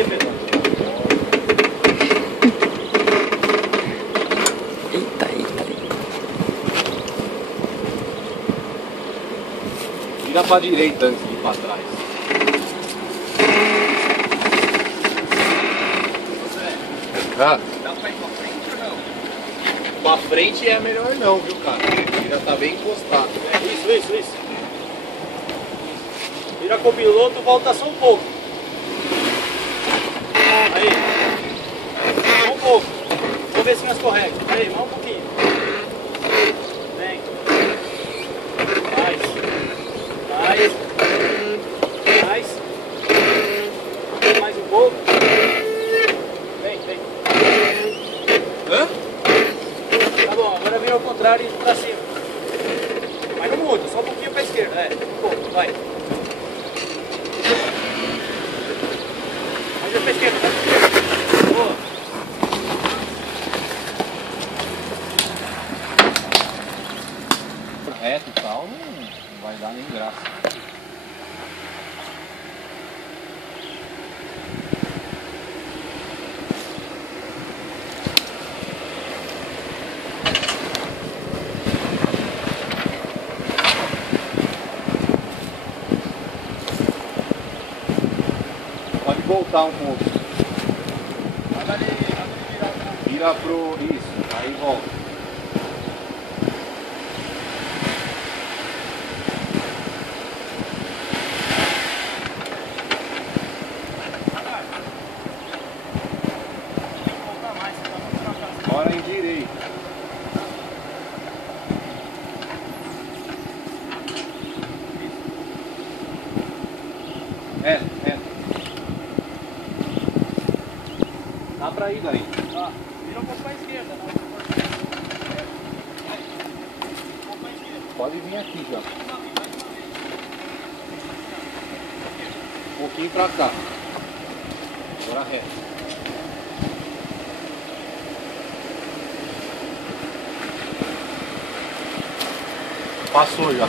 aí, Pedro. Eita, eita. Vira pra direita antes de ir pra trás. Ah. Dá pra ir pra frente ou não? Pra frente é melhor não, viu, cara? Ele já tá bem encostado. Isso. Vira com o piloto, volta só um pouco. Aí. Só um pouco. Vamos ver se não escorrega. Aí, mais um pouquinho. Vem. Mais um pouco. Vem. Hã? Tá bom, agora vira ao contrário e pra cima. Mas não muito, só um pouquinho pra esquerda. Um pouco, vai. Mais pra esquerda, Boa. Reto e tal, não vai dar nem graça. Pode voltar um pouco. Vira pro... Isso, aí volta. Agora em direita. É. Dá pra ir daí. Tá, vira um pouco pra esquerda. Pode vir aqui já. Um pouquinho pra cá. Agora reto. Passou já.